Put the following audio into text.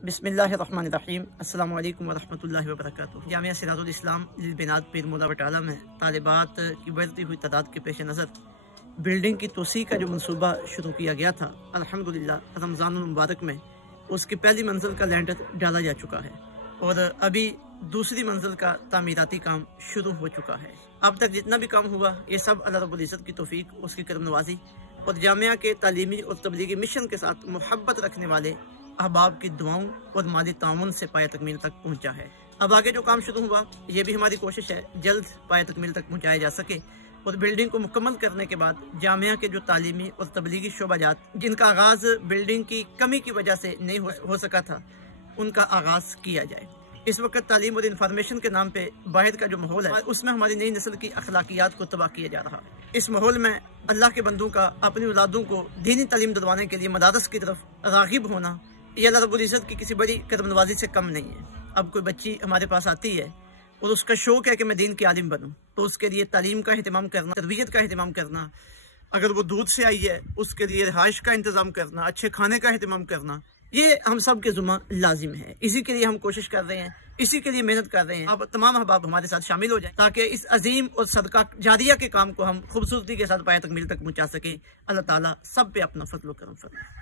बिस्मिल्लाहिर्रहमानिर्रहीम अस्सलामु अलैकुम वरहमतुल्लाहि वबरकातुहू। जामिया सिराजुल इस्लाम लिलबिनात पीर मौला बटाला में तालिबात की बढ़ती हुई तादाद के पेश नज़र बिल्डिंग की तोसी का जो मनसूबा शुरू किया गया था, अल्हम्दुलिल्लाह रमज़ानुल मुबारक में उसकी पहली मंजिल का लैंडर डाला जा चुका है और अभी दूसरी मंजिल का तामीराती काम शुरू हो चुका है। अब तक जितना भी काम हुआ ये सब अल्लाह रब्बुल इज़्ज़त की तौफीक, उसकी करम नवाजी और जामिया के तालीमी और तबलीगी मिशन के साथ मोहब्बत रखने वाले अहबाब की दुआओं और माली ताउन से पाया तकमील तक पहुंचा है। अब आगे जो काम शुरू हुआ ये भी हमारी कोशिश है जल्द पाया तकमील तक पहुंचाया जा सके और बिल्डिंग को मुकम्मल करने के बाद जामिया के जो तालीमी और तबलीगी शोबाजात जिनका आगाज़ बिल्डिंग की कमी की वजह से नहीं हो सका था, उनका आगाज़ किया जाए। इस वक्त तालीम और इंफॉर्मेशन के नाम पे बाहर का जो माहौल है उसमें हमारी नई नस्ल की अखलाकियात को तबाह किया जा रहा है। इस माहौल में अल्लाह के बंदों का अपनी औलादों को दीनी तालीम दिलवाने के लिए मदारस की तरफ राग़िब होना ये अल्लाह रब्बुल इज़्ज़त की किसी बड़ी करम नवाजी से कम नहीं है। अब कोई बच्ची हमारे पास आती है और उसका शौक है कि मैं दीन की आलिम बनूं, तो उसके लिए तालीम का अहतमाम करना, तरबियत का अहतमाम करना, अगर वो दूध से आई है उसके लिए रिहाइश का इंतजाम करना, अच्छे खाने का अहतमाम करना, ये हम सब के जुम्मा लाजिम है। इसी के लिए हम कोशिश कर रहे हैं, इसी के लिए मेहनत कर रहे हैं। अब तमाम अहबाब हमारे साथ शामिल हो जाएं ताकि इस अजीम और सदका जारिया के काम को हम खूबसूरती के साथ पाया तकमील तक पहुंचा सके। अल्लाह ताला सब पे अपना फजल व करम फरमाए।